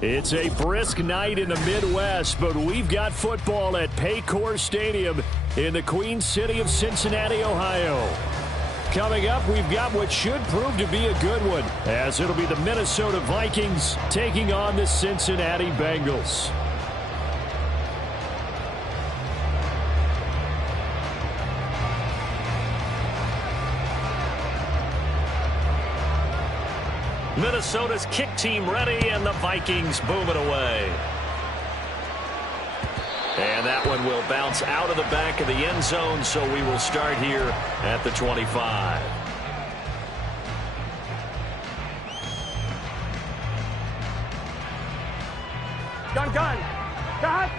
It's a brisk night in the Midwest, but we've got football at Paycor Stadium in the Queen City of Cincinnati, Ohio. Coming up, we've got what should prove to be a good one, as it'll be the Minnesota Vikings taking on the Cincinnati Bengals. Minnesota's kick team ready, and the Vikings boom it away. And that one will bounce out of the back of the end zone, so we will start here at the 25. Gun. Got.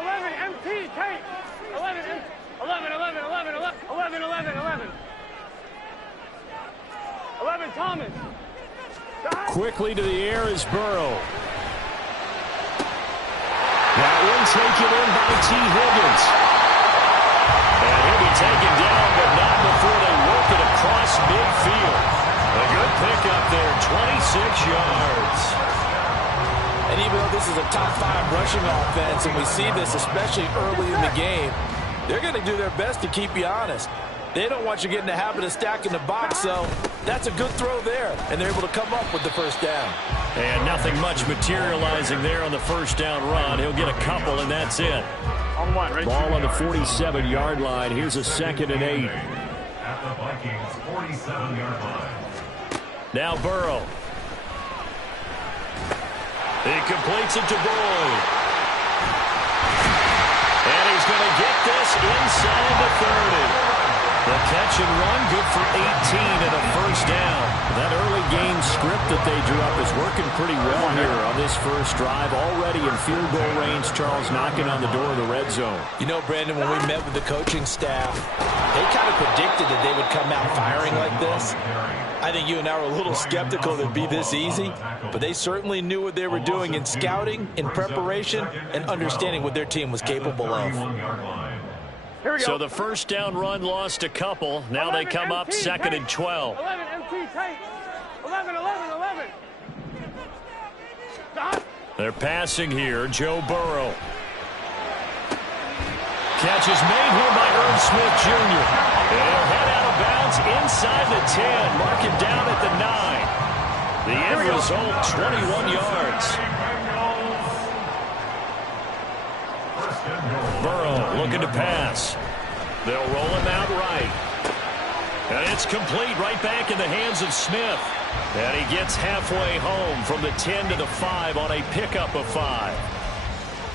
11 MT tape. 11 Thomas. Quickly to the air is Burrow. That one taken in by T. Higgins. And he'll be taken down, but not before they work it across midfield. A good pickup there, 26 yards. And even though this is a top 5 rushing offense, and we see this especially early in the game, they're going to do their best to keep you honest. They don't want you getting the habit of stacking the box, so that's a good throw there, and they're able to come up with the first down. And nothing much materializing there on the first down run. He'll get a couple, and that's it. On one, right? Ball on the 47-yard line. Here's a 2nd and 8. At the Vikings' 47-yard line. Now Burrow. He completes it to Boyd. And he's going to get this inside the 30. The catch and run, good for 18 and a first down. That early game script that they drew up is working pretty well here on this first drive. Already in field goal range, Charles knocking on the door of the red zone. You know, Brandon, when we met with the coaching staff, they kind of predicted that they would come out firing like this. I think you and I were a little skeptical that it'd be this easy, but they certainly knew what they were doing in scouting, in preparation, and understanding what their team was capable of. So the first down run lost a couple. Now they come up 2nd and 12. 11 MT tape. 11. They're passing here. Joe Burrow. Catch is made here by Irv Smith Jr. And he'll head out of bounds inside the 10. Mark it down at the 9. The end result, 21 yards. Burrow looking to pass. They'll roll him out right. And it's complete right back in the hands of Smith. And he gets halfway home from the 10 to the 5 on a pickup of 5.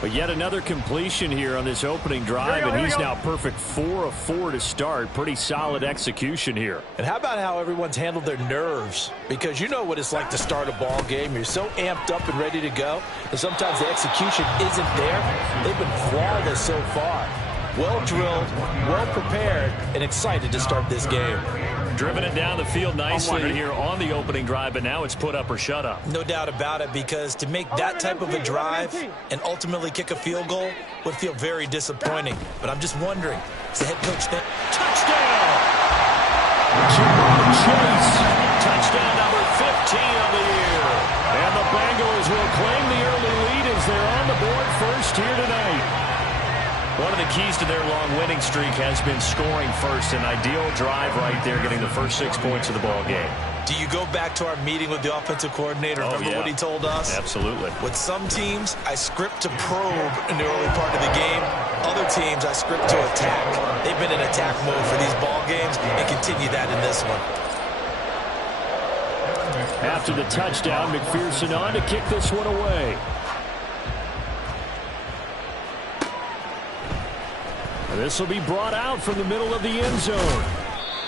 But yet another completion here on this opening drive, and he's now perfect 4 of 4 to start. Pretty solid execution here. And how about how everyone's handled their nerves? Because you know what it's like to start a ball game. You're so amped up and ready to go, and sometimes the execution isn't there. They've been flawless so far. Well drilled, well prepared, and excited to start this game. Driven it down the field nicely here on the opening drive, but now it's put up or shut up. No doubt about it, because to make that type of a drive and ultimately kick a field goal would feel very disappointing. But I'm just wondering, is the head coach there? Touchdown! Chase. Touchdown number 15 on the year. And the Bengals will claim the early lead as they're on the board first here tonight. One of the keys to their long winning streak has been scoring first. An ideal drive right there, getting the first 6 points of the ball game. Do you go back to our meeting with the offensive coordinator? Remember what he told us? Absolutely. With some teams, I script to probe in the early part of the game. Other teams, I script to attack. They've been in attack mode for these ball games and continue that in this one. After the touchdown, McPherson on to kick this one away. This will be brought out from the middle of the end zone.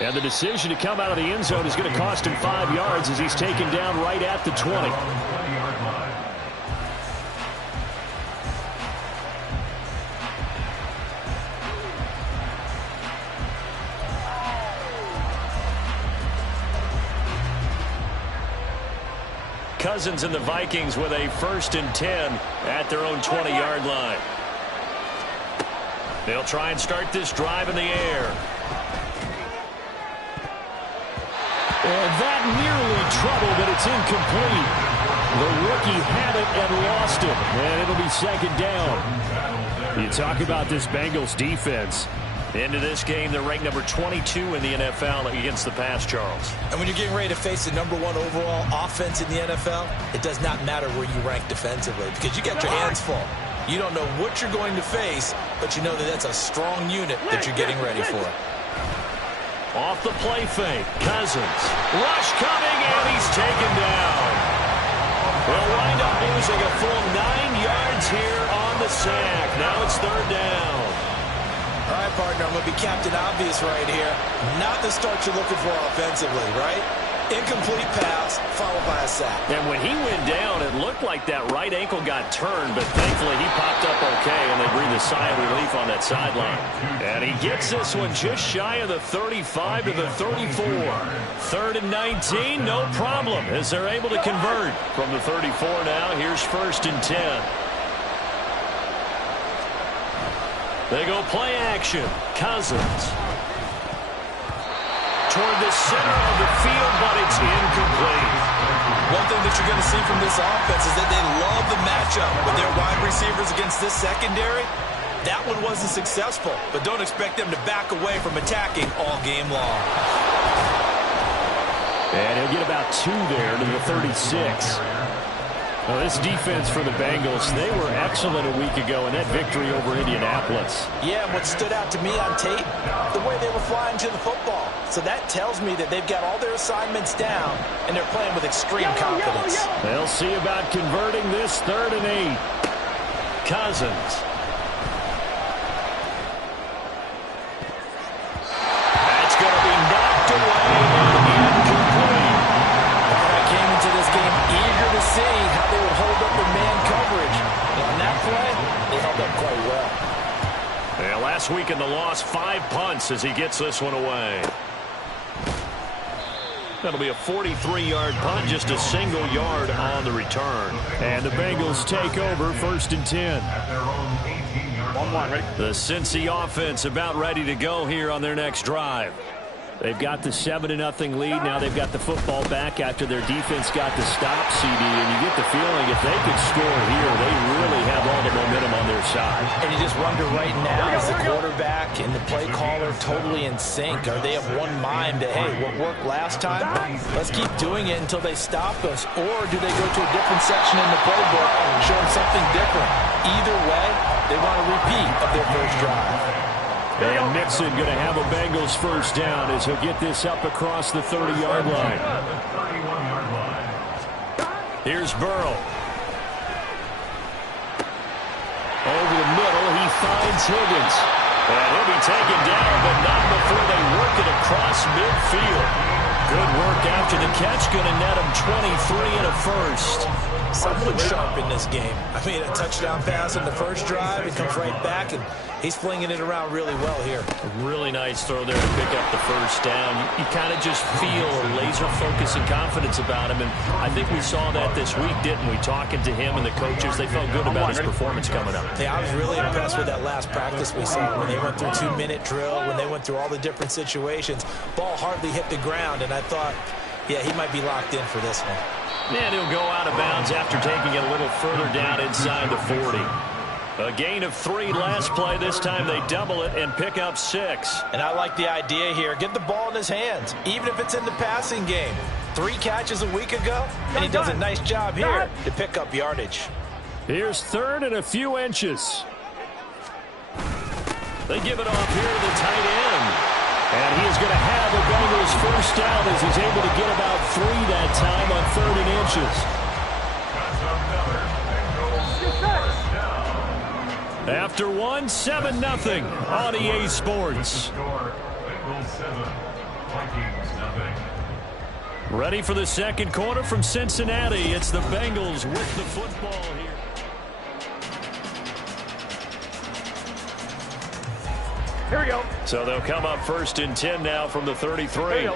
And the decision to come out of the end zone is going to cost him 5 yards as he's taken down right at the 20. Cousins and the Vikings with a 1st and 10 at their own 20-yard line. They'll try and start this drive in the air. And that nearly trouble, but it's incomplete. The rookie had it and lost it, and it'll be second down. You talk about this Bengals defense. Into this game, they're ranked number 22 in the NFL against the pass, Charles. And when you're getting ready to face the #1 overall offense in the NFL, it does not matter where you rank defensively because you got your hands full. You don't know what you're going to face, but you know that that's a strong unit that you're getting ready for. Off the play fake, Cousins. Rush coming, and he's taken down. They'll wind up losing a full 9 yards here on the sack. Now it's third down. All right, partner, I'm going to be Captain Obvious right here. Not the start you're looking for offensively, right? Incomplete pass, followed by a sack. And when he went down, it looked like that right ankle got turned, but thankfully he popped up okay, and they breathed a sigh of relief on that sideline. And he gets this one just shy of the 35 to the 34. 3rd and 19, no problem, as they're able to convert. From the 34 now, here's 1st and 10. They go play action. Cousins. Toward the center of the field, but it's incomplete. One thing that you're going to see from this offense is that they love the matchup with their wide receivers against this secondary. That one wasn't successful, but don't expect them to back away from attacking all game long. And he'll get about 2 there to the 36. Well, this defense for the Bengals, they were excellent a week ago in that victory over Indianapolis. Yeah, and what stood out to me on tape, the way they were flying to the football. So that tells me that they've got all their assignments down, and they're playing with extreme confidence. They'll see about converting this 3rd and 8. Cousins. That's going to be knocked away and incomplete. I came into this game eager to see how they would hold up in man coverage. And on that play, they held up quite well. Yeah, last week in the loss, 5 punts as he gets this one away. That'll be a 43-yard punt, just a single yard on the return. And the Bengals take over 1st and 10. 1-1, ready? The Cincy offense about ready to go here on their next drive. They've got the 7-0 lead. Now they've got the football back after their defense got the stop, CD. And you get the feeling if they could score here, they really have all the momentum on their side. And you just wonder right now, is the quarterback and the play caller totally in sync? Are they of one mind that, hey, what worked last time, let's keep doing it until they stop us? Or do they go to a different section in the playbook and show them something different? Either way, they want a repeat of their first drive. And Mixon going to have a Bengals first down as he'll get this up across the 30-yard line. Here's Burrow. Over the middle, he finds Higgins. And he'll be taken down, but not before they work it across midfield. Good work after the catch, going to net him 23 and a first. Someone sharp in this game. I mean, a touchdown pass on the first drive. It comes right back, and he's flinging it around really well here. A really nice throw there to pick up the first down. You kind of just feel a laser focus and confidence about him, and I think we saw that this week, didn't we? Talking to him and the coaches, they felt good about his performance coming up. Yeah, I was really impressed with that last practice we saw when they went through 2-minute drill, when they went through all the different situations. Ball hardly hit the ground, and I thought, yeah, he might be locked in for this one. And he'll go out of bounds after taking it a little further down inside the 40. A gain of 3 last play. This time they double it and pick up 6. And I like the idea here. Get the ball in his hands, even if it's in the passing game. 3 catches a week ago, and he does a nice job here to pick up yardage. Here's 3rd and a few inches. They give it off here to the tight end. And he is going to have a Bengals first down as he's able to get about 3 that time on 3rd and inches. After 1, 7-0 on EA Sports. Ready for the second quarter from Cincinnati. It's the Bengals with the football here. Here we go. So they'll come up 1st and 10 now from the 33.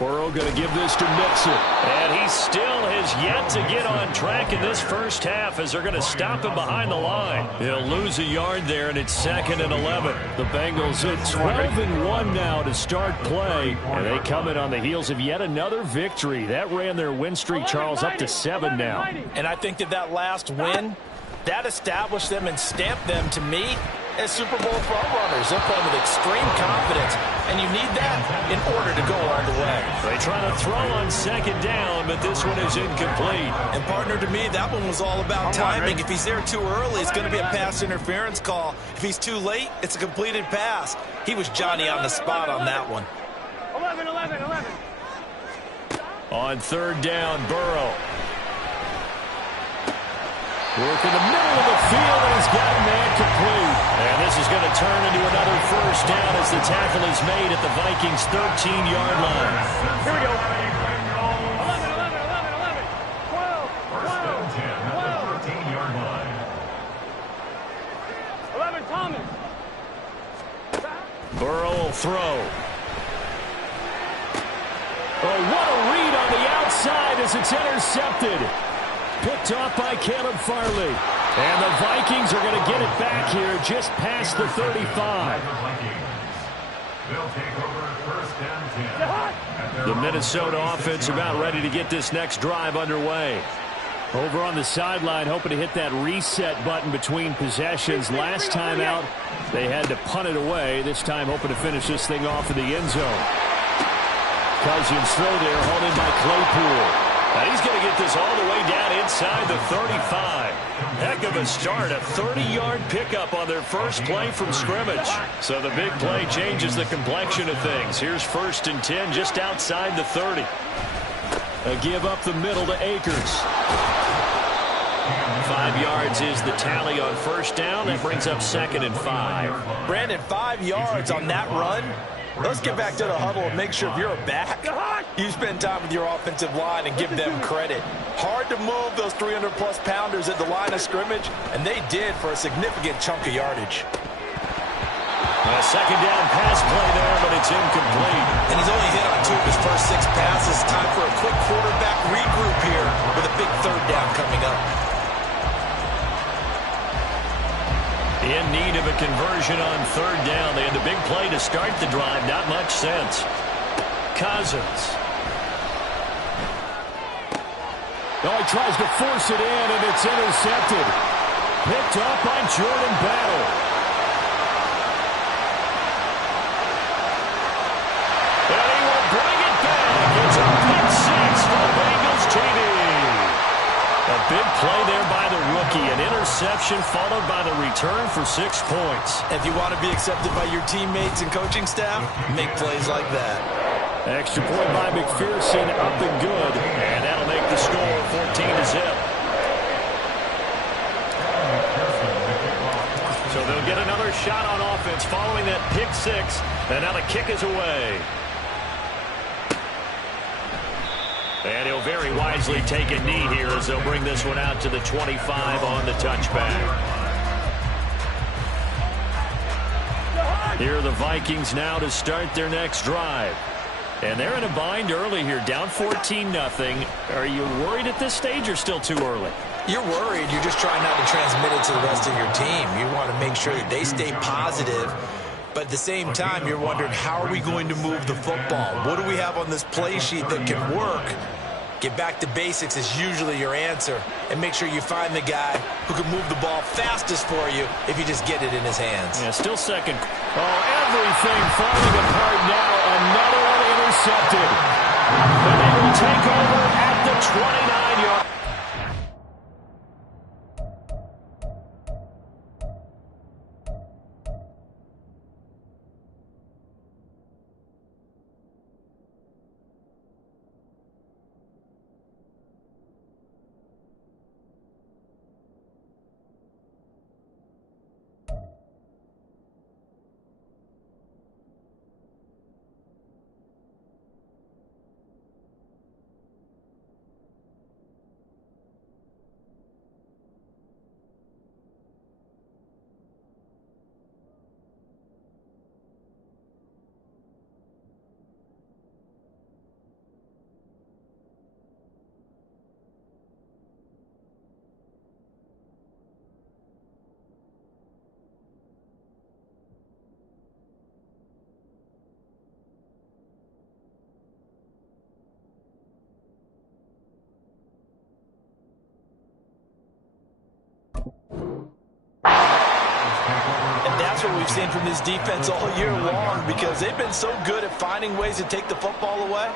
Burrow going to give this to Mixon. And he still has yet to get on track in this first half as they're going to stop him behind the line. He'll lose a yard there, and it's 2nd and 11. The Bengals at 12-1 now to start play. And they come in on the heels of yet another victory. That ran their win streak, Charles, up to 7 now. And I think that last win, that established them and stamped them, to me, as Super Bowl frontrunners. They're playing with extreme confidence, and you need that in order to go all the way. They try to throw on 2nd down, but this one is incomplete. And, partner, to me, that one was all about timing. If he's there too early, it's going to be a pass interference call. If he's too late, it's a completed pass. He was Johnny on the spot on that one. 11. On 3rd down, Burrow. Work in the middle of the field, and he's got a man complete. And this is going to turn into another first down as the tackle is made at the Vikings' 13-yard line. Here we go. 11. 12. 13-yard line. 11, Thomas. Burrow will throw. Oh, what a read on the outside as it's intercepted. Picked off by Caleb Farley. And the Vikings are going to get it back here just past the 35. They'll take over 1st and 10. The Minnesota offense about ready to get this next drive underway. Over on the sideline, hoping to hit that reset button between possessions. Last time out, they had to punt it away. This time, hoping to finish this thing off in the end zone. Cousins throw there, hauled in by Claypool. And he's going to get this all the way down inside the 35. Heck of a start, a 30-yard pickup on their first play from scrimmage. So the big play changes the complexion of things. Here's 1st and 10 just outside the 30. A give up the middle to Akers. 5 yards is the tally on 1st down. That brings up 2nd and 5. Brandon, 5 yards on that run. Let's get back to the huddle and make sure if you're a back, you spend time with your offensive line and give them credit. Hard to move those 300-plus pounders at the line of scrimmage, and they did for a significant chunk of yardage. A 2nd down pass play there, but it's incomplete. And he's only hit on 2 of his first 6 passes. Time for a quick quarterback regroup here with a big 3rd down coming up. In need of a conversion on 3rd down. They had the big play to start the drive. Not much sense. Cousins. Oh, he tries to force it in, and it's intercepted. Picked up by Jordan Battle. And he will bring it back. It's a pick 6 for the Bengals TD. A big play there by the rookie. An interception followed by the return for 6 points. If you want to be accepted by your teammates and coaching staff, make plays like that. Extra point by McPherson, up and good. And that'll make the score 14-0. So they'll get another shot on offense following that pick 6. And now the kick is away. And he'll very wisely take a knee here as they'll bring this one out to the 25 on the touchback. Here are the Vikings now to start their next drive. And they're in a bind early here, down 14-0. Are you worried at this stage or still too early? You're worried. You're just trying not to transmit it to the rest of your team. You want to make sure that they stay positive. But at the same time, you're wondering, how are we going to move the football? What do we have on this play sheet that can work? Get back to basics is usually your answer. And make sure you find the guy who can move the ball fastest for you if you just get it in his hands. Yeah, still second. Oh, everything falling apart now. Another one intercepted. And they will take over at the 29-yard. that's what we've seen from this defense all year long, because they've been so good at finding ways to take the football away.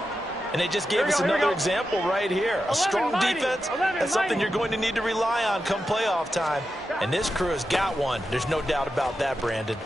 And they just gave us another example right here. A strong defense, that's something you're going to need to rely on come playoff time. And this crew has got one. There's no doubt about that, Brandon.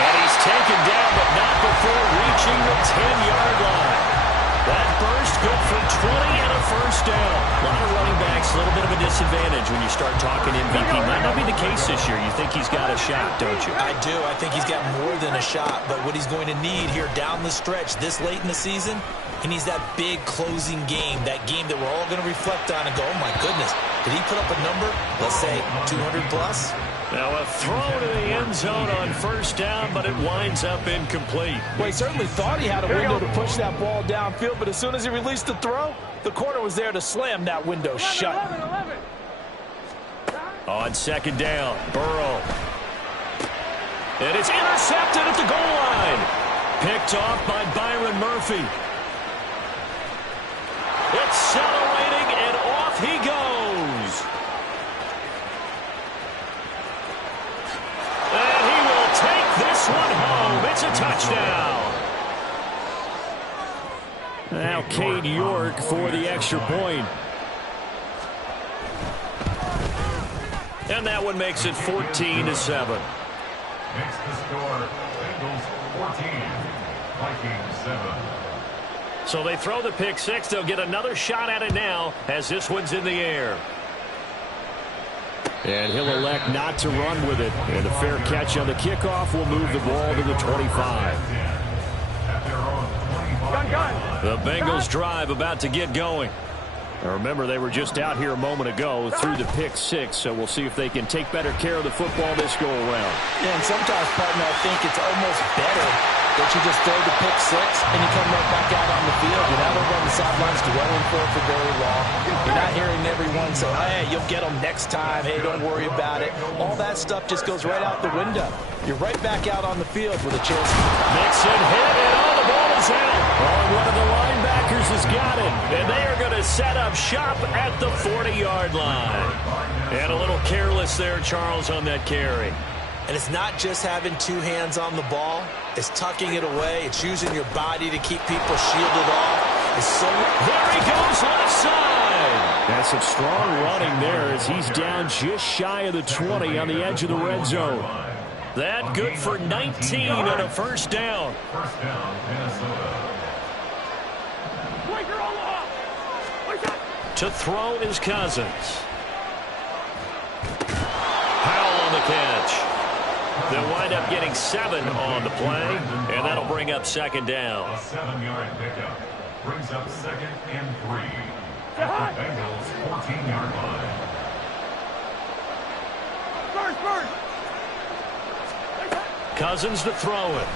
And he's taken down, but not before reaching the 10-yard line. That burst good for 20 and a first down. A lot of running backs, a little bit of a disadvantage when you start talking MVP. Might not be the case this year. You think he's got a shot, don't you? I do. I think he's got more than a shot. But what he's going to need here down the stretch this late in the season, he needs that big closing game, that game that we're all going to reflect on and go, oh, my goodness, did he put up a number, let's say 200 plus? Now a throw to the end zone on first down, but it winds up incomplete. Well, he certainly thought he had a window to push that ball downfield, but as soon as he released the throw, the corner was there to slam that window shut. 11. On second down, Burrow. And it's intercepted at the goal line. Picked off by Byron Murphy. Accelerating, and off he goes. And he will take this one home. It's a touchdown. Now Cade York for the extra point. And that one makes it 14-7. Makes the score Bengals 14, Vikings 7. So they throw the pick six. They'll get another shot at it now as this one's in the air. And he'll elect not to run with it. And a fair catch on the kickoff will move the ball to the 25. The Bengals drive about to get going. Now remember, they were just out here a moment ago through the pick six, so we'll see if they can take better care of the football this go around. Yeah, and sometimes, partner, I think it's almost better that you just throw the pick six and you come right back out on the field. You're not over on the sidelines dwelling for it for very long. You're not hearing everyone say, hey, you'll get them next time. Hey, don't worry about it. All that stuff just goes right out the window. You're right back out on the field with a chance. Mixon hit, and all the ball is out. Oh, one of the linebackers has got it. And they are going to set up shop at the 40-yard line. And a little careless there, Charles, on that carry. And it's not just having two hands on the ball. It's tucking it away. It's using your body to keep people shielded off. It's so... There he goes, left side. That's some strong running there as he's down just shy of the 20 on the edge of the red zone. That good for 19 and a first down. First down, Minnesota. To throw is Cousins. Powell on the catch. They'll wind up getting 7 on the play, and that'll bring up second down. A 7-yard pickup brings up second and 3 at the Bengals 14-yard line. Cousins to throw it.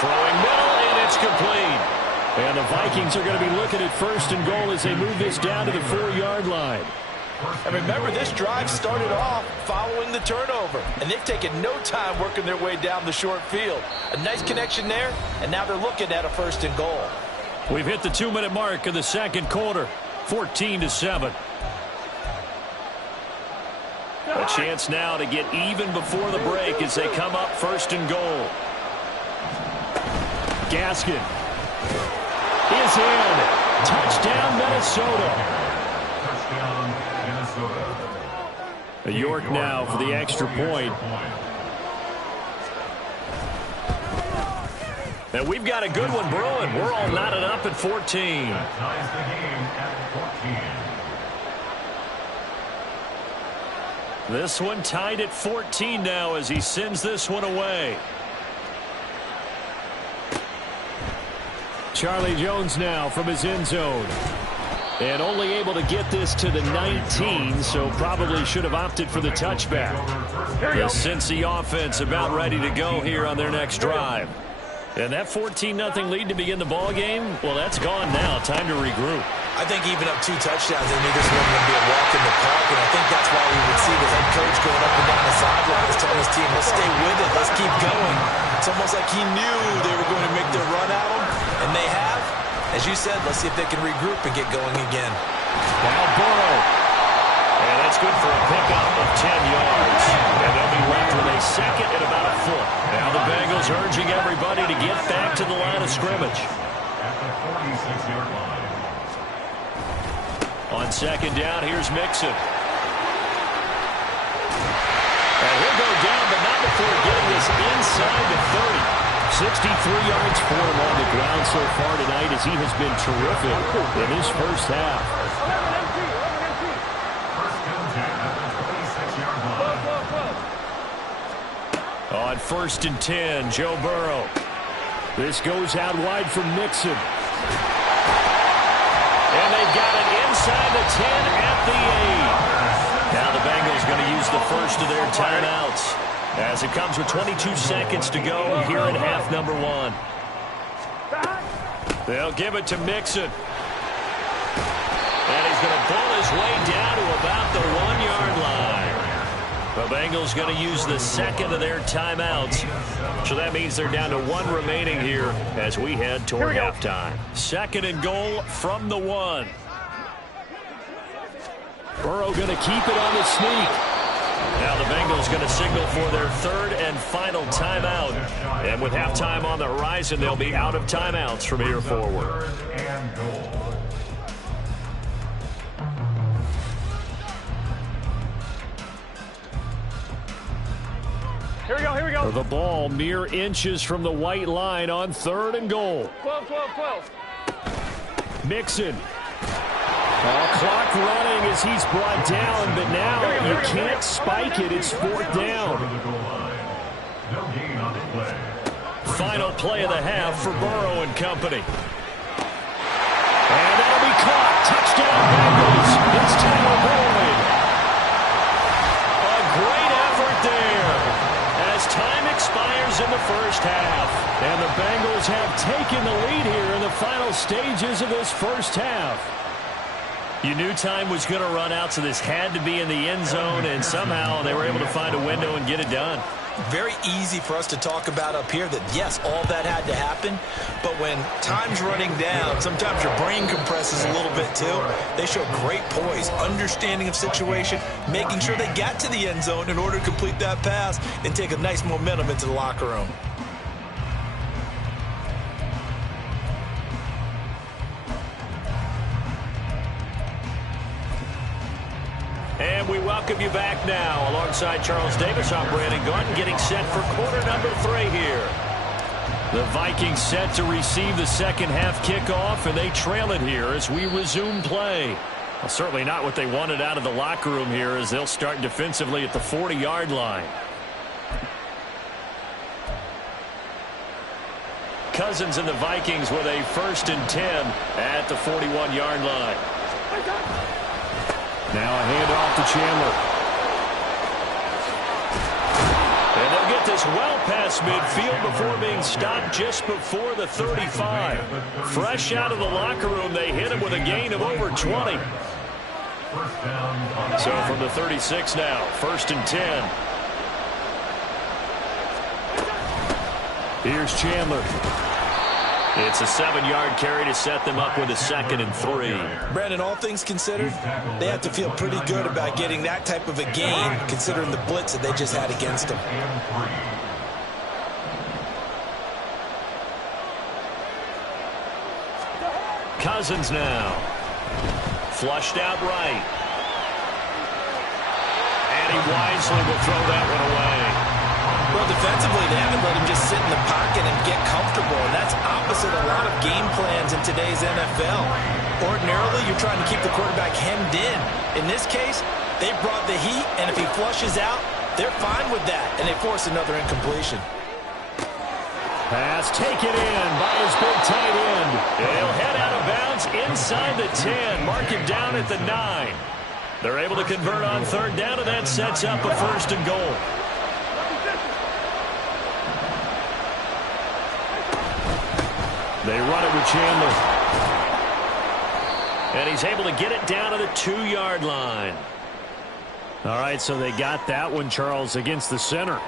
Throwing middle, and it's complete. And the Vikings are going to be looking at first and goal as they move this down to the 4-yard line. And remember, this drive started off following the turnover. And they've taken no time working their way down the short field. A nice connection there, and now they're looking at a first and goal. We've hit the 2-minute mark of the second quarter, 14-7. A chance now to get even before the break as they come up first and goal. Gaskin is in. Touchdown, Minnesota. Touchdown, Minnesota. York now for the extra point. And we've got a good one brewing. We're all knotted up at 14. That ties the game at 14. This one tied at 14 now as he sends this one away. Charlie Jones now from his end zone. And only able to get this to the 19, so probably should have opted for the touchback. The Cincy offense about ready to go here on their next drive. And that 14-0 lead to begin the ball game, well, that's gone now. Time to regroup. I think even up 2 touchdowns, they knew this wasn't going to be a walk in the park, and I think that's why we would see the head coach going up and down the sidelines telling his team, let's stay with it, let's keep going. It's almost like he knew they were going to make their run at him, and they have. As you said, let's see if they can regroup and get going again. Now Burrow. And that's good for a pickup of 10 yards. And they'll be left with a second and about a foot. Now the Bengals urging everybody to get back to the line of scrimmage. At the 46-yard line. On second down, here's Mixon. And he'll go down, but not before getting this inside the 30. 63 yards for him on the ground so far tonight as he has been terrific in his first half. First and 10 at the 26-yard line. On first and 10, Joe Burrow. This goes out wide for Mixon. And they've got it inside the 10 at the 8. Now the Bengals going to use the first of their timeouts as it comes with 22 seconds to go here in half number 1. They'll give it to Mixon. And he's going to pull his way down to about the 1-yard line. The Bengals going to use the second of their timeouts. So that means they're down to 1 remaining here as we head toward halftime. Second and goal from the 1. Burrow going to keep it on the sneak. Now the Bengals going to signal for their third and final timeout. And with halftime on the horizon, they'll be out of timeouts from here forward. Third and goal. Here we go, here we go. The ball mere inches from the white line on third and goal. 12, 12, 12. Mixon. Clock running as he's brought down, but now you can't spike it. It's fourth down. No gain on the play. Final play of the half for Burrow and company. And that'll be caught. Touchdown Bengals. It's Tyler Boyd. A great effort there as time expires in the first half. And the Bengals have taken the lead here in the final stages of this first half. You knew time was going to run out, so this had to be in the end zone, and somehow they were able to find a window and get it done. Very easy for us to talk about up here that, yes, all that had to happen, but when time's running down, sometimes your brain compresses a little bit too. They show great poise, understanding of situation, making sure they got to the end zone in order to complete that pass and take a nice momentum into the locker room. And we welcome you back now. Alongside Charles Davis, I'm Brandon Gaudin, getting set for quarter number 3 here. The Vikings set to receive the second half kickoff, and they trail it here as we resume play. Well, certainly not what they wanted out of the locker room here as they'll start defensively at the 40-yard line. Cousins and the Vikings with a first and 10 at the 41-yard line. Now a handoff to Chandler. And they'll get this well past midfield before being stopped just before the 35. Fresh out of the locker room, they hit him with a gain of over 20. So from the 36 now, first and 10. Here's Chandler. It's a 7-yard carry to set them up with a second and 3. Brandon, all things considered, they have to feel pretty good about getting that type of a gain considering the blitz that they just had against them. Cousins now. Flushed out right. And he wisely will throw that one away. Well, defensively, they haven't let him just sit in the pocket and get comfortable, and that's opposite a lot of game plans in today's NFL. Ordinarily, you're trying to keep the quarterback hemmed in. In this case, they brought the heat, and if he flushes out, they're fine with that, and they force another incompletion. Pass taken in by his big tight end. He'll head out of bounds inside the 10. Mark him down at the 9. They're able to convert on third down, and that sets up a first and goal. They run it with Chandler. And he's able to get it down to the 2-yard line. All right, so they got that one, Charles, against the center.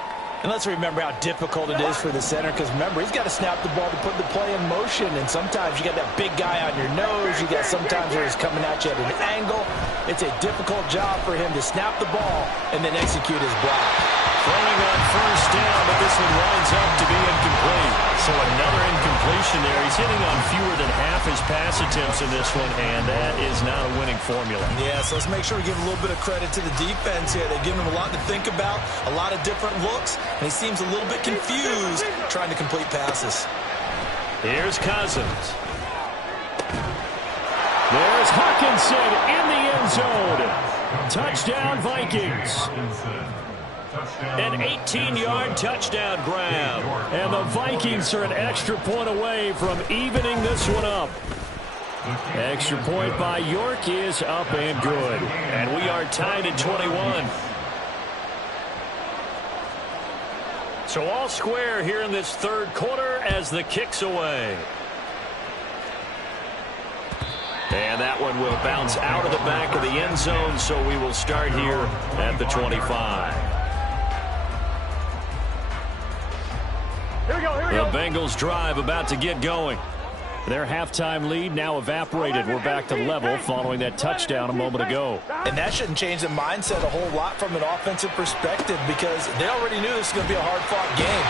And let's remember how difficult it is for the center, because remember, he's got to snap the ball to put the play in motion, and sometimes you got that big guy on your nose. You got sometimes where he's coming at you at an angle. It's a difficult job for him to snap the ball and then execute his block. Throwing on first down, but this one winds up to be incomplete. So another incompletion there. He's hitting on fewer than half his pass attempts in this one, and that is not a winning formula. Yeah, so let's make sure we give a little bit of credit to the defense here. They've given him a lot to think about, a lot of different looks, and he seems a little bit confused trying to complete passes. Here's Cousins. There's Hawkinson in the end zone. Touchdown, Vikings. An 18-yard touchdown grab. And the Vikings are an extra point away from evening this one up. Extra point by York is up and good. And we are tied at 21. So all square here in this third quarter as the kick's away. And that one will bounce out of the back of the end zone, so we will start here at the 25. Here we go. The Bengals drive about to get going. Their halftime lead now evaporated. We're back to level following that touchdown a moment ago. And that shouldn't change the mindset a whole lot from an offensive perspective, because they already knew this was going to be a hard-fought game.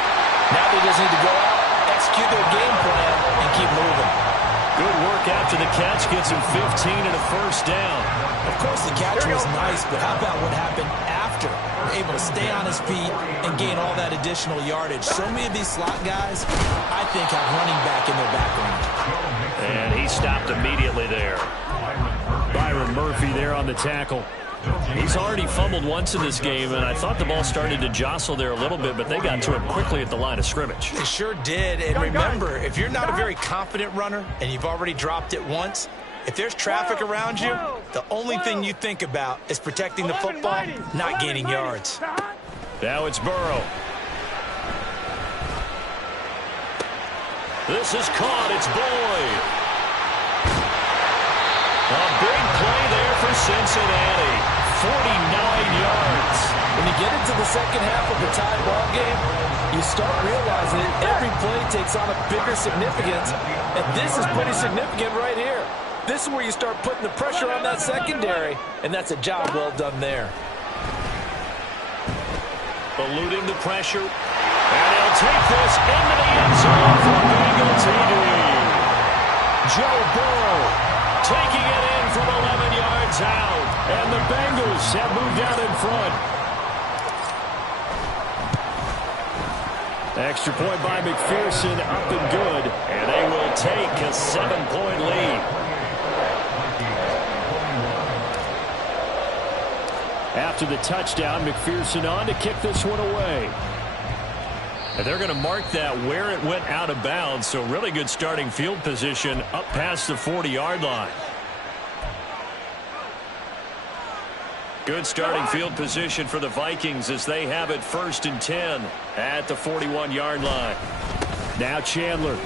Now they just need to go out, execute their game plan, and keep moving. Good work after the catch. Gets him 15 and a first down. Of course, the catch was nice, but how about what happened after? Able to stay on his feet and gain all that additional yardage. So many of these slot guys, I think, have running back in their background. And he stopped immediately there. Byron Murphy there on the tackle. He's already fumbled once in this game, and I thought the ball started to jostle there a little bit, but they got to him quickly at the line of scrimmage. They sure did. And remember, if you're not a very confident runner and you've already dropped it once, if there's traffic around you, the only thing you think about is protecting the football, not gaining yards. Now it's Burrow. This is caught. It's Boyd. A big play there for Cincinnati. 49 yards. When you get into the second half of the tie ball game, you start realizing that every play takes on a bigger significance, and this is pretty significant right here. This is where you start putting the pressure on that secondary, and that's a job well done there. Eluding the pressure, and he'll take this into the end zone for Bengal TD. Joe Burrow taking it in from 11 yards out, and the Bengals have moved out in front. Extra point by McPherson, up and good, and they will take a 7-point lead. After the touchdown, McPherson on to kick this one away. And they're going to mark that where it went out of bounds, so really good starting field position up past the 40-yard line. Good starting field position for the Vikings as they have it 1st and 10 at the 41-yard line. Now Chandler.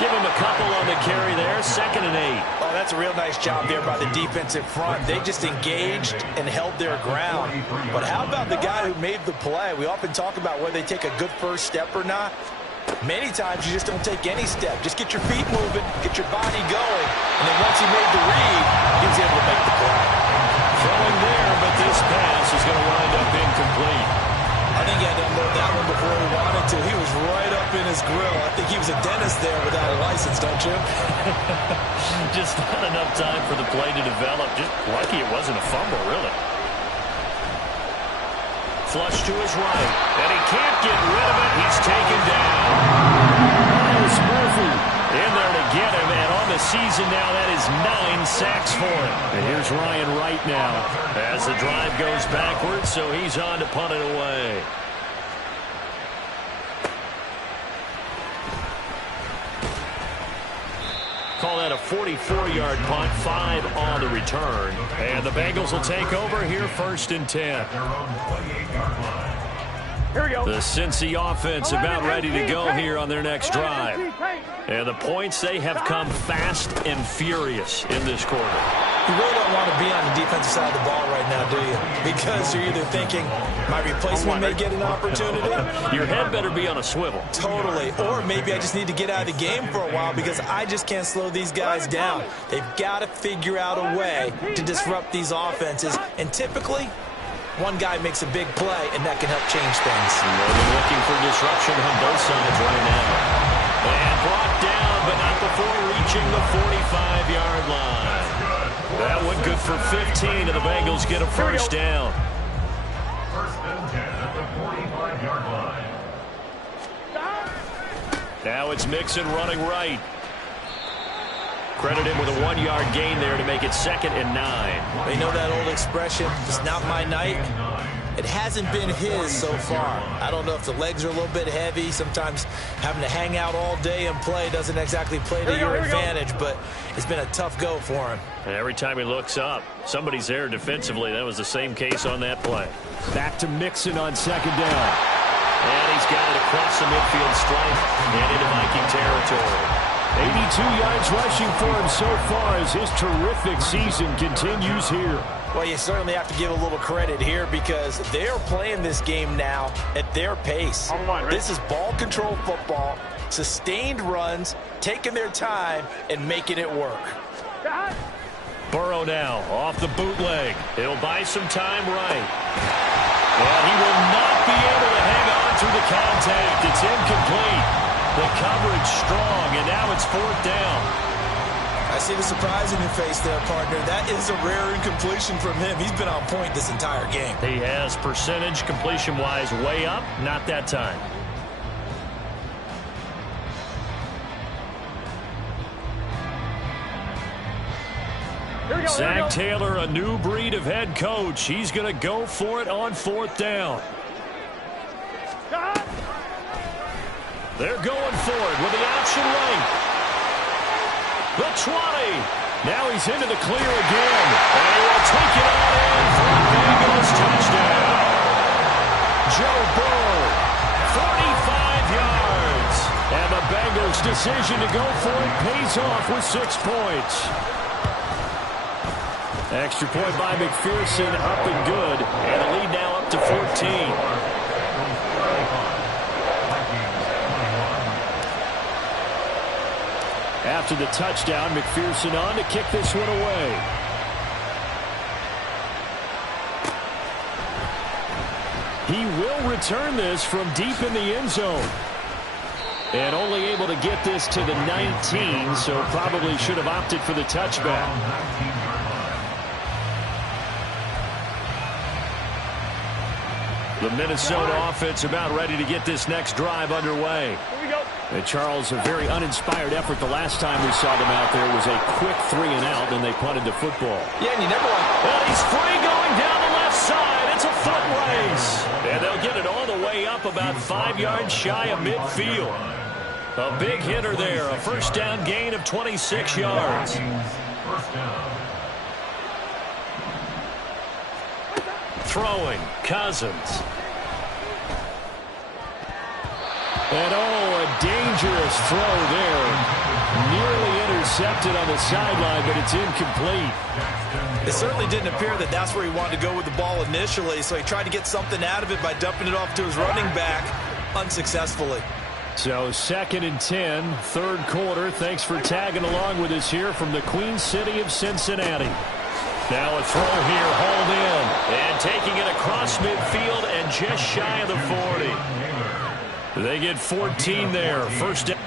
Give him a couple on the carry there. 2nd and 8. Oh, that's a real nice job there by the defensive front. They just engaged and held their ground. But how about the guy who made the play? We often talk about whether they take a good first step or not. Many times you just don't take any step. Just get your feet moving, get your body going, and then once he made the read, he was able to make the play. Throwing there, but this pass is going to wind up incomplete. I think he had to unload that one before he wanted to. He was right up in his grill. I think he was a dentist there without a license, don't you? Just not enough time for the play to develop. Just lucky it wasn't a fumble, really. Flush to his right, and he can't get rid of it. He's taken down. Miles Murphy in there to get him, and on the season now, that is 9 sacks for him. And here's Ryan Wright now as the drive goes backwards, so he's on to punt it away. Call that a 44-yard punt, 5 on the return. And the Bengals will take over here 1st and 10. Here we go. The Cincy offense about ready to go here on their next drive. And the points, they have come fast and furious in this quarter. You really don't want to be on the defensive side of the ball right now, do you? Because you're either thinking, my replacement may get an opportunity. Your head better be on a swivel. Totally. Or maybe I just need to get out of the game for a while because I just can't slow these guys down. They've got to figure out a way to disrupt these offenses. And typically, one guy makes a big play, and that can help change things. They're looking for disruption on both sides right now. And brought down, but not before reaching the 45-yard line. That one good for 15, and the Bengals get a first down. First and 10 at the 45-yard line. Now it's Mixon running right. Credit him with a 1-yard gain there to make it 2nd and 9. You know that old expression, it's not my night? It hasn't been his so far. I don't know if the legs are a little bit heavy. Sometimes having to hang out all day and play doesn't exactly play to your advantage, but it's been a tough go for him. And every time he looks up, somebody's there defensively. That was the same case on that play. Back to Mixon on 2nd down. And he's got it across the midfield stripe and into Viking territory. 82 yards rushing for him so far as his terrific season continues here. Well, you certainly have to give a little credit here because they are playing this game now at their pace. This is ball control football, sustained runs, taking their time, and making it work. Burrow now off the bootleg. He'll buy some time right. And he will not be able to hang on through the contact. It's incomplete. The coverage strong, and now it's 4th down. I see the surprise in your face there, partner. That is a rare incompletion from him. He's been on point this entire game. He has percentage completion-wise way up, not that time. Zach Taylor, a new breed of head coach. He's going to go for it on 4th down. They're going for it with the option right. The 20. Now he's into the clear again. And he will take it on in for a Bengals touchdown. Joe Burrow, 45 yards. And the Bengals' decision to go for it pays off with 6 points. Extra point by McPherson, up and good. And the lead now up to 14. After the touchdown, McPherson on to kick this one away. He will return this from deep in the end zone. And only able to get this to the 19, so probably should have opted for the touchback. The Minnesota offense about ready to get this next drive underway. And Charles, a very uninspired effort the last time we saw them out there was a quick 3-and-out, and they punted the football. Yeah, and you never want... And he's free going down the left side. It's a foot race. And they'll get it all the way up about 5 yards shy of midfield. A big hitter there. A first down gain of 26 yards. Throwing, Cousins. And a dangerous throw there. Nearly intercepted on the sideline, but it's incomplete. It certainly didn't appear that that's where he wanted to go with the ball initially, so he tried to get something out of it by dumping it off to his running back unsuccessful. So 2nd and 10, 3rd quarter. Thanks for tagging along with us here from the Queen City of Cincinnati. Now a throw here, hauled in, and taking it across midfield and just shy of the 40. They get 14 there. First down.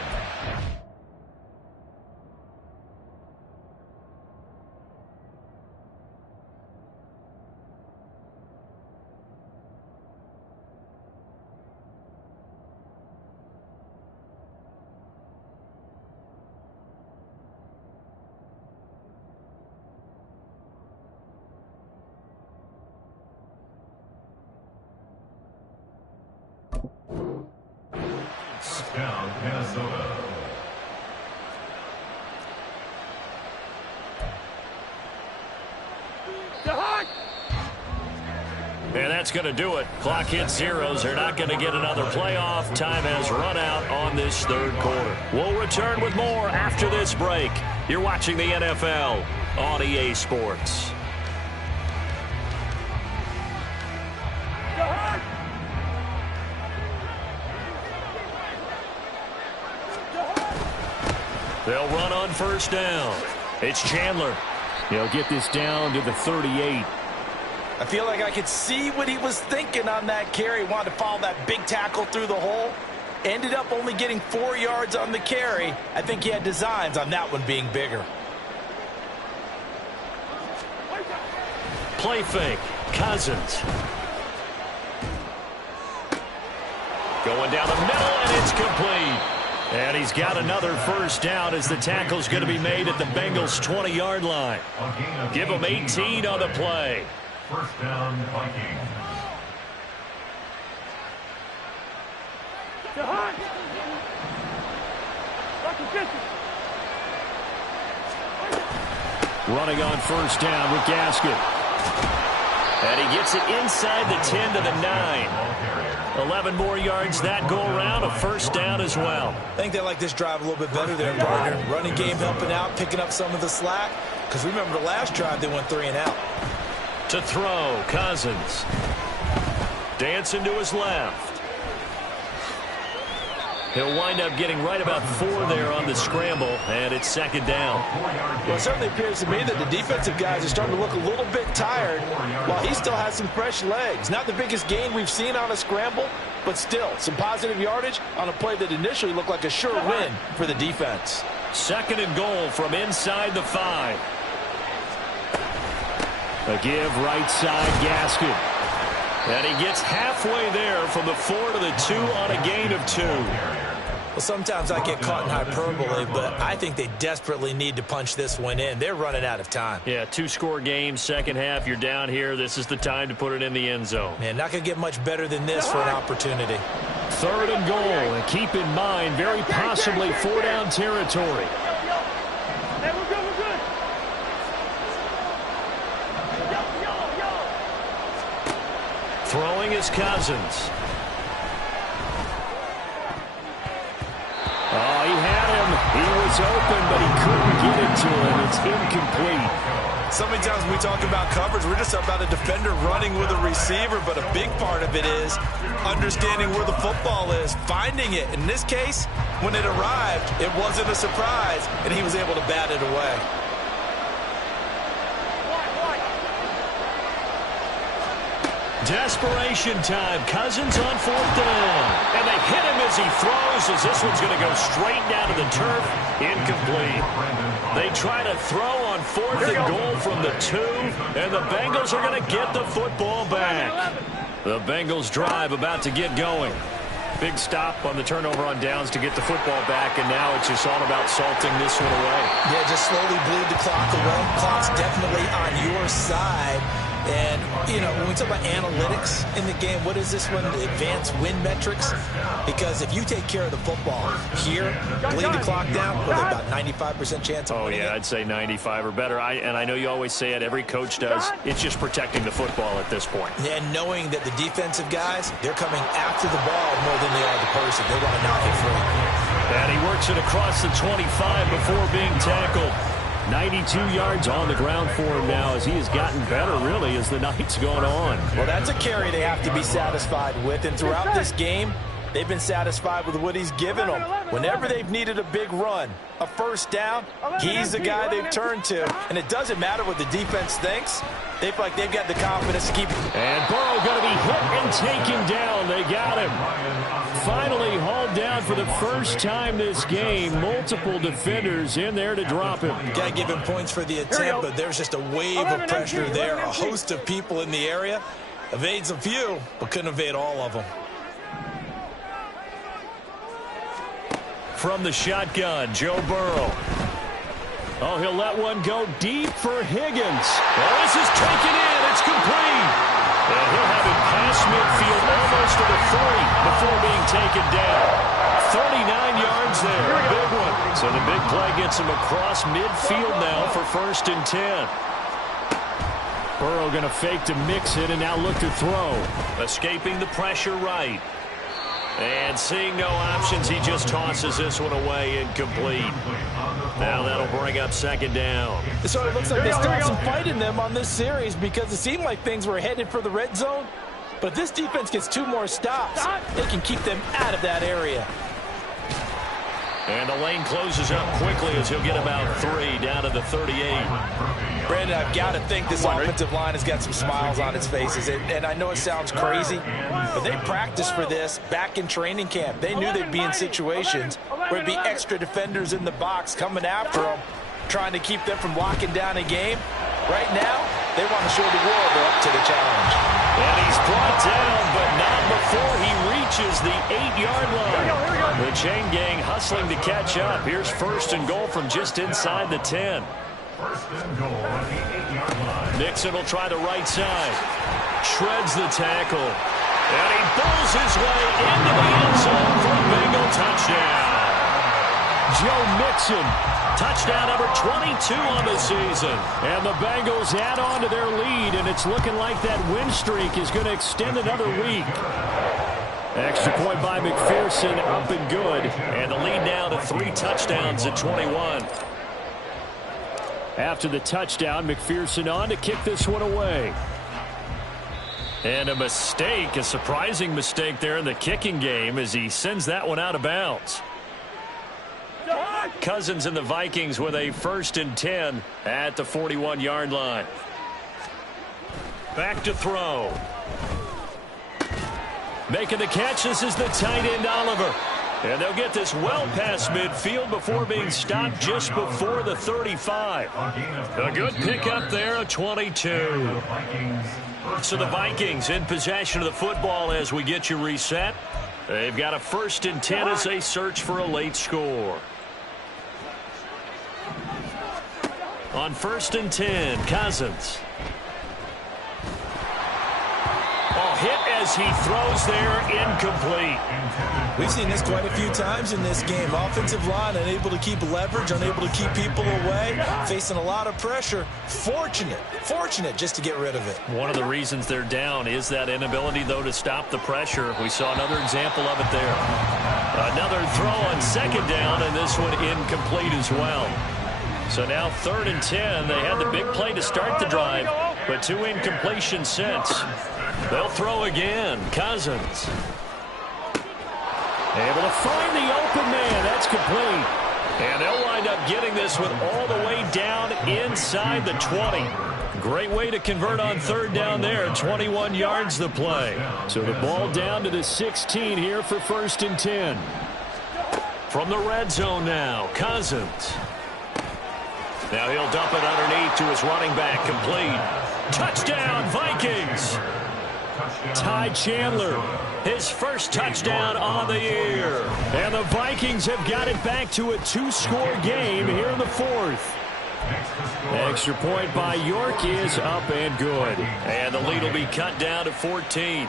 Down, Minnesota. And that's going to do it. Clock hits zeros. They're not going to get another playoff. Time has run out on this third quarter. We'll return with more after this break. You're watching the NFL on EA Sports. They'll run on first down. It's Chandler. He'll get this down to the 38. I feel like I could see what he was thinking on that carry. Wanted to follow that big tackle through the hole. Ended up only getting 4 yards on the carry. I think he had designs on that one being bigger. Play fake. Cousins. Going down the middle, and it's complete. And he's got another first down as the tackle's going to be made at the Bengals' 20-yard line. Give them 18 on the play. First down, Vikings. Running on first down with Gasket. And he gets it inside the 10 to the 9. 11 more yards that go around, a first down as well. I think they like this drive a little bit better there, partner. Running game helping out, picking up some of the slack. Because remember the last drive, they went 3 and out. To throw, Cousins. Dancing to his left. He'll wind up getting right about 4 there on the scramble, and it's second down. Well, it certainly appears to me that the defensive guys are starting to look a little bit tired while he still has some fresh legs. Not the biggest gain we've seen on a scramble, but still some positive yardage on a play that initially looked like a sure win for the defense. Second and goal from inside the 5. A give right side, Gasket. And he gets halfway there from the 4 to the 2 on a gain of 2. Well, sometimes I get caught in hyperbole, but I think they desperately need to punch this one in. They're running out of time. Yeah, 2-score game, second half, you're down here. This is the time to put it in the end zone. Man, not going to get much better than this for an opportunity. Third and goal, and keep in mind, very possibly 4-down territory. Hey, we're good, we're good. Throwing is Cousins. Oh, he had him. He was open, but he couldn't get it to him. It's incomplete. So many times when we talk about coverage, we're just about a defender running with a receiver, but a big part of it is understanding where the football is, finding it. In this case, when it arrived, it wasn't a surprise, and he was able to bat it away. Desperation time. Cousins on 4th down. And they hit him as he throws, as this one's going to go straight down to the turf. Incomplete. They try to throw on 4th and goal from the 2, and the Bengals are going to get the football back. The Bengals drive about to get going. Big stop on the turnover on downs to get the football back, and now it's just all about salting this one away. Yeah, just slowly bleed the clock away. Clock's definitely on your side. And, you know, when we talk about analytics in the game, what is this one? Advanced win metrics? Because if you take care of the football here, bleed the clock down, what, about 95% chance of winning it? I'd say 95 or better. And I know you always say it, every coach does. It's just protecting the football at this point. And knowing that the defensive guys, they're coming after the ball more than they are the person. They want to knock it free. And he works it across the 25 before being tackled. 92 yards on the ground for him now as he has gotten better, really, as the night's gone on. Well, that's a carry they have to be satisfied with. And throughout this game, they've been satisfied with what he's given them. Whenever they've needed a big run, a first down, he's the guy they've turned to. And it doesn't matter what the defense thinks. They feel like they've got the confidence to keep it. And Burrow going to be hit and taken down. They got him. Finally hauled down for the first time this game. Multiple defenders in there to drop him. Got to give him points for the attempt, but there's just a wave of pressure there. A host of people in the area. Evades a few, but couldn't evade all of them. From the shotgun, Joe Burrow. Oh, he'll let one go deep for Higgins. Well, this is taken in. It's complete. And he'll have it past midfield almost to the 30 before being taken down. 39 yards there. Big one. So the big play gets him across midfield now for 1st and 10. Burrow going to fake to mix it and now look to throw. Escaping the pressure right. And seeing no options, he just tosses this one away, incomplete. Now that'll bring up second down. So it looks like they still have some fight in them on this series because it seemed like things were headed for the red zone. But if this defense gets 2 more stops, they can keep them out of that area. And the lane closes up quickly as he'll get about 3 down to the 38. Brandon, I've got to think this offensive line has got some smiles on its faces. And I know it sounds crazy, but they practiced for this back in training camp. They knew they'd be in situations where there'd be extra defenders in the box coming after them, trying to keep them from locking down a game. Right now, they want to show the world they're up to the challenge. And he's brought down, but not before he reaches the 8-yard line. The chain gang hustling to catch up. Here's first and goal from just inside the 10. First and goal at the 8-yard line. Nixon will try the right side. Shreds the tackle. And he bulls his way into the end zone for a Bengal touchdown. Joe Mixon. Touchdown number 22 on the season. And the Bengals add on to their lead, and it's looking like that win streak is going to extend another week. Extra point by McPherson, up and good. And the lead now to 3 touchdowns at 21. After the touchdown, McPherson on to kick this one away. And a mistake, a surprising mistake there in the kicking game as he sends that one out of bounds. Cousins and the Vikings with a 1st and 10 at the 41-yard line. Back to throw. Making the catch, this is the tight end Oliver. And they'll get this well past midfield before being stopped just before the 35. A good pickup there, a 22. So the Vikings in possession of the football as we get you reset. They've got a 1st and 10 as they search for a late score. On 1st and 10, Cousins. Hit as he throws there, incomplete. We've seen this quite a few times in this game. Offensive line unable to keep leverage, unable to keep people away, facing a lot of pressure. Fortunate just to get rid of it. One of the reasons they're down is that inability, though, to stop the pressure. We saw another example of it there. Another throw on 2nd down, and this one incomplete as well. So now 3rd and 10. They had the big play to start the drive, but 2 incompletions since. They'll throw again. Cousins. Able to find the open man. That's complete. And they'll wind up getting this one all the way down inside the 20. Great way to convert on 3rd down there. 21 yards the play. So the ball down to the 16 here for 1st and 10. From the red zone now, Cousins. Now he'll dump it underneath to his running back, complete. Touchdown, Vikings. Ty Chandler, his 1st touchdown on the year. And the Vikings have got it back to a 2-score game here in the 4th. Extra point by York is up and good. And the lead will be cut down to 14.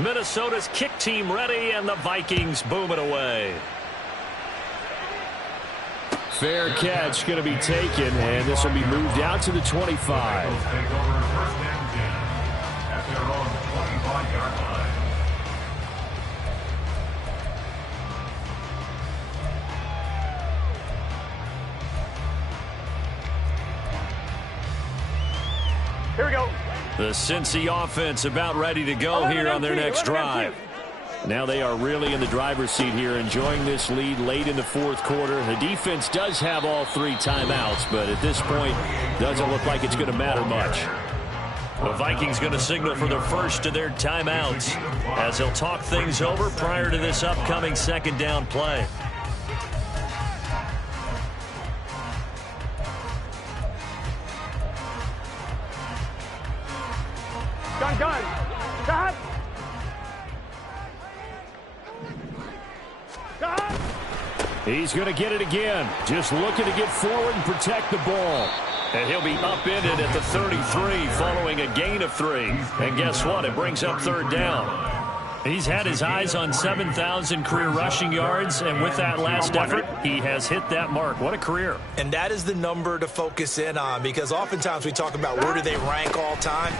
Minnesota's kick team ready, and the Vikings boom it away. Fair catch going to be taken, and this will be moved out to the 25. Here we go. The Cincy offense about ready to go here on their next drive. Now they are really in the driver's seat here, enjoying this lead late in the 4th quarter. The defense does have all 3 timeouts, but at this point, doesn't look like it's going to matter much. The Vikings going to signal for the first of their timeouts as they'll talk things over prior to this upcoming 2nd down play. Gun. Stop. He's going to get it again. Just looking to get forward and protect the ball. And he'll be upended at the 33 following a gain of 3. And guess what? It brings up 3rd down. He's had his eyes on 7,000 career rushing yards, and with that last effort, he has hit that mark. What a career. And that is the number to focus in on, because oftentimes we talk about where do they rank all time.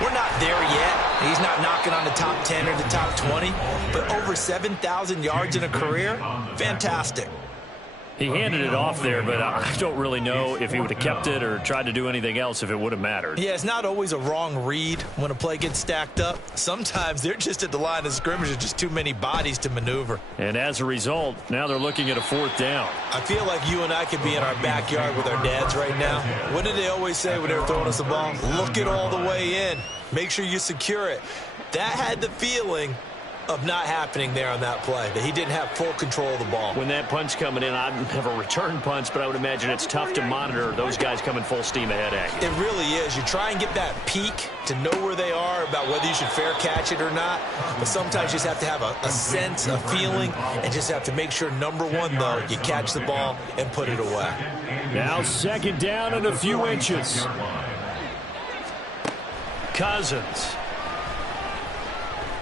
We're not there yet. He's not knocking on the top 10 or the top 20, but over 7,000 yards in a career, fantastic. He handed it off there, but I don't really know if he would have kept it or tried to do anything else if it would have mattered. Yeah, it's not always a wrong read when a play gets stacked up. Sometimes they're just at the line of scrimmage. There's just too many bodies to maneuver. And as a result, now they're looking at a 4th down. I feel like you and I could be in our backyard with our dads right now. What did they always say when they were throwing us the ball? Look it all the way in. Make sure you secure it. That had the feeling of not happening there on that play, that he didn't have full control of the ball. When that punch coming in, I'd have a return punch, but I would imagine it's tough to monitor those guys coming full steam ahead at you. It really is. You try and get that peek to know where they are, about whether you should fair catch it or not, but sometimes you just have to have a sense, a feeling, and just have to make sure, number one, though, you catch the ball and put it away. Now 2nd down and a few inches. Cousins.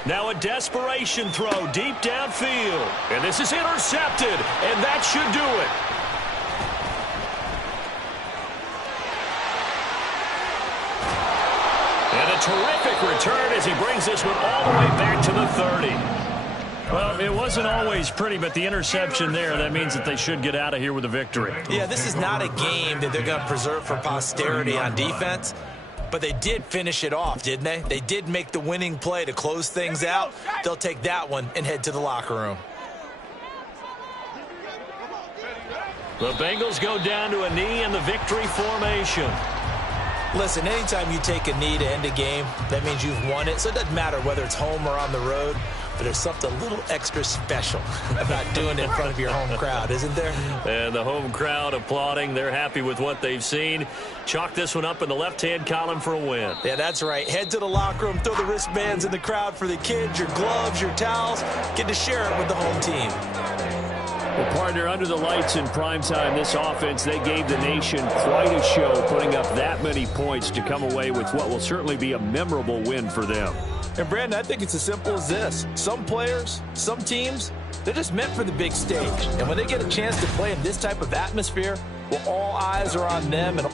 Now a desperation throw deep downfield. And this is intercepted, and that should do it. And a terrific return as he brings this one all the way back to the 30. Well, it wasn't always pretty, but the interception there, that means that they should get out of here with a victory. Yeah, this is not a game that they're going to preserve for posterity on defense. But they did finish it off, didn't they? They did make the winning play to close things out. They'll take that one and head to the locker room. The Bengals go down to a knee in the victory formation. Listen, anytime you take a knee to end a game, that means you've won it. So it doesn't matter whether it's home or on the road. But there's something a little extra special about doing it in front of your home crowd, isn't there? And the home crowd applauding. They're happy with what they've seen. Chalk this one up in the left-hand column for a win. Yeah, that's right. Head to the locker room, throw the wristbands in the crowd for the kids, your gloves, your towels. Get to share it with the home team. Well, partner, under the lights in primetime, this offense, they gave the nation quite a show, putting up that many points to come away with what will certainly be a memorable win for them. And, Brandon, I think it's as simple as this. Some players, some teams, they're just meant for the big stage. And when they get a chance to play in this type of atmosphere, well, all eyes are on them and